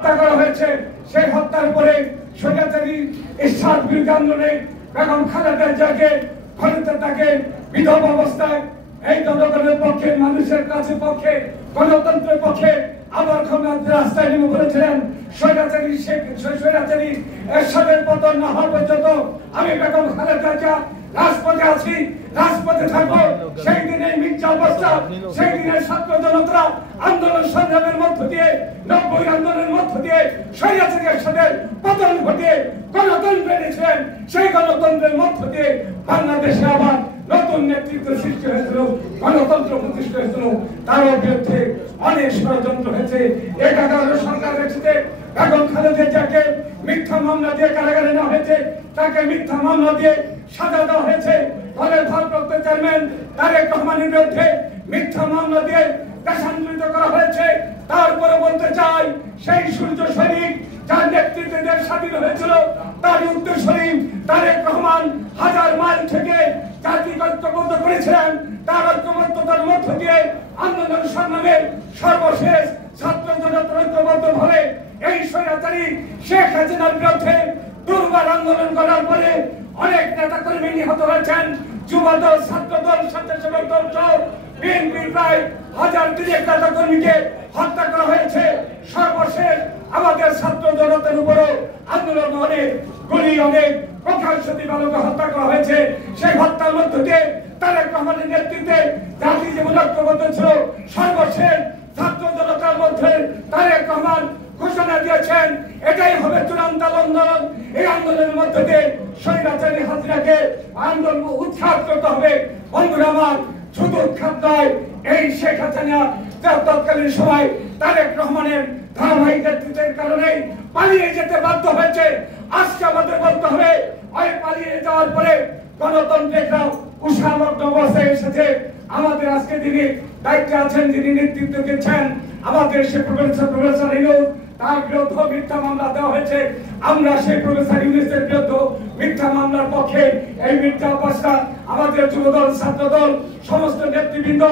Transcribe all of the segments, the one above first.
হত্যা করা হয়েছে। সেই হত্যার পরে স্বৈরাচারী এরশাদ বিরোধী আন্দোলনে বেগম খালেদা জিয়াকে ঘরেতে তাকে বিধবা অবস্থায় এই জনগণের পক্ষে, মানুষের কাছে পক্ষে, গণতন্ত্রের পক্ষে আবার রাস্তায় নেমে বলেছিলেন স্বৈরাচারী এরশাদের পতন না হওয়া পর্যন্ত আমি বেগম খালেদা জিয়া রাজপথে আছি, রাজপথে থাকবো। সেই দিনে মির্জা অবস্থা, সেই দিনের ছাত্র জনতা আন্দোলন সংগ্রামের মধ্য দিয়ে, 90 আন্দোলনের মধ্য দিয়ে স্বৈরাচারী এরশাদের পতন ঘটিয়ে গণতন্ত্র এনেছিলেন। সেই গণতন্ত্রের মধ্য দিয়ে বাংলাদেশে আবার নতুন নেতৃত্ব সৃষ্টি হয়েছিল, গণতন্ত্র প্রতিষ্ঠা হয়েছিল। তার বিরুদ্ধে অনেক ষড়যন্ত্র হয়েছে। এটা কারণে সরকার রেখেছে বেগম খালেদা জিয়াকে মিথ্যা মামলা দিয়ে কারাগারে নেওয়া হয়েছে, তাকে মিথ্যা মামলা দিয়ে সাজা দেওয়া হয়েছে। দলের ভারপ্রাপ্ত চেয়ারম্যান তারেক রহমানের বিরুদ্ধে মিথ্যা মামলা দিয়ে দেশান্তরিত করা হয়েছে। তারপরে বলতে চাই, সেই সূর্য সৈনিক যার নেতৃত্বে দেশ স্বাধীন হয়েছিল, তার উত্তরসূরি তারেক রহমান হাজার মাইল থেকে জাতিকে ঐক্যবদ্ধ করেছিলেন। তার ঐক্যবদ্ধতার মধ্য দিয়ে আন্দোলন সংগ্রামের সর্বশেষ ছাত্র জনতা ঐক্যবদ্ধ ভাবে এই স্বৈরাচারী শেখ হাসিনার বিরুদ্ধে দুর্বার আন্দোলন করার পরে অনেক নেতা কর্মী নিহত হয়েছেন। যুবদল, ছাত্রদল, স্বেচ্ছাসেবক দল সহ বিএনপির প্রায় 1000 নেতা কর্মীকে হত্যা করা হয়েছে। সর্বশেষ আমাদের ছাত্র জনতার উপরও আন্দোলন অনেক গুলি, অনেক প্রকাশ্যে বালকে হত্যা করা হয়েছে। সেই হত্যার মধ্য দিয়ে তারেক রহমানের নেতৃত্বে জাতি যেমন ঐক্যবদ্ধ ছিল, সর্বশেষ ছাত্র জনতার মধ্যে তারেক রহমান ঘোষণা দিয়েছেন এটাই হবে চূড়ান্ত আন্দোলন। এই আন্দোলনের মধ্য দিয়ে স্বৈরাচারী হাসিনাকে আন্দোলন উৎখাত করতে হবে। বন্ধুরা আমার, শুধু উৎখাত নয়, এই শেখ হাসিনা তৎকালীন সময় তারেক রহমানের ধারাবাহিক নেতৃত্বের কারণে পালিয়ে যেতে বাধ্য হয়েছে। আজকে আমাদের বলতে হবে, ওই পালিয়ে যাওয়ার পরে গণতন্ত্র একটা উষালগ্ন অবস্থায় এসেছে। আমাদের আজকে যিনি দায়িত্বে আছেন, যিনি নেতৃত্ব দিচ্ছেন, আমাদের সে প্রফেসর ইউনূস, তার বিরুদ্ধে মিথ্যা মামলা দেওয়া হয়েছে। আমরা সেই প্রফেসর ইউনূসের বিরুদ্ধে মিথ্যা মামলার পক্ষে। এই মিথ্যা অবস্থা আমাদের যুবদল, ছাত্রদল, সমস্ত নেতৃবৃন্দ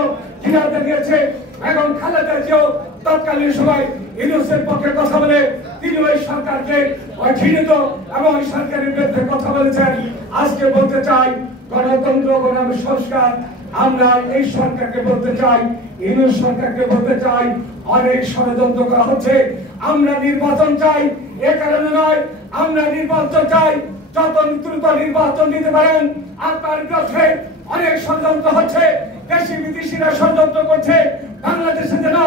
ঘৃণা জানিয়েছে। বেগম খালেদা জিয়াও তৎকালীন সময় ইউনূসের পক্ষে কথা বলে তিনি ওই সরকারকে ঘৃণিত এবং ওই সরকারের বিরুদ্ধে কথা বলেছেন। আজকে বলতে চাই, গণতন্ত্র বনাম সংস্কার, আমরা এই সরকারকে বলতে চাই, ইউনূস সরকারকে বলতে চাই, অনেক ষড়যন্ত্র করা হচ্ছে। আমরা নির্বাচন চাই, এ কারণে নয়, আমরা নির্বাচন চাই যত দ্রুত নির্বাচন দিতে পারেন। আপনার বিরুদ্ধে অনেক ষড়যন্ত্র হচ্ছে, দেশি বিদেশিরা ষড়যন্ত্র করছে। বাংলাদেশে যেন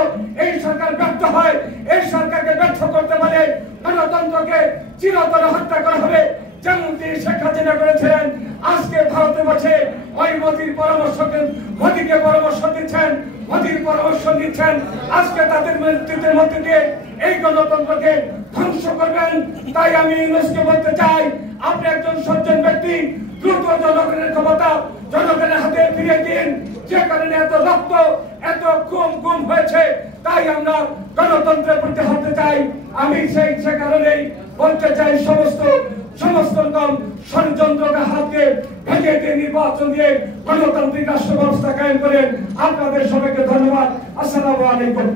এই সরকার ব্যর্থ হয়, এই সরকারকে ব্যর্থ করতে পারে গণতন্ত্রকে চিরতরে হত্যা করা হবে, যেমনটি শেখ হাসিনা করেছিলেন। আজকে ভারতবর্ষে ওই মোদির মোদিকে পরামর্শ দিচ্ছেন, মোদির পরামর্শ দিচ্ছেন। আজকে তাদের নেতৃত্বের মধ্যে দিয়ে এই গণতন্ত্রকে ধ্বংস করবেন। তাই আমি ইউনূসকে বলতে চাই, আপনি একজন সজ্জন ব্যক্তি, দ্রুত জনগণের ক্ষমতা জনগণের হাতে ফিরিয়ে দিন। যে কারণে এত রক্ত, এত গুম হয়েছে, তাই আমরা গণতন্ত্রের প্রতি হতে চাই। আমি সে কারণেই বলতে চাই, সমস্ত রকম ষড়যন্ত্রকে হাতে ভেঙে দিয়ে নির্বাচন দিয়ে গণতান্ত্রিক রাষ্ট্র ব্যবস্থা কায়েম করেন। আপনাদের সবাইকে ধন্যবাদ। আসসালামু আলাইকুম।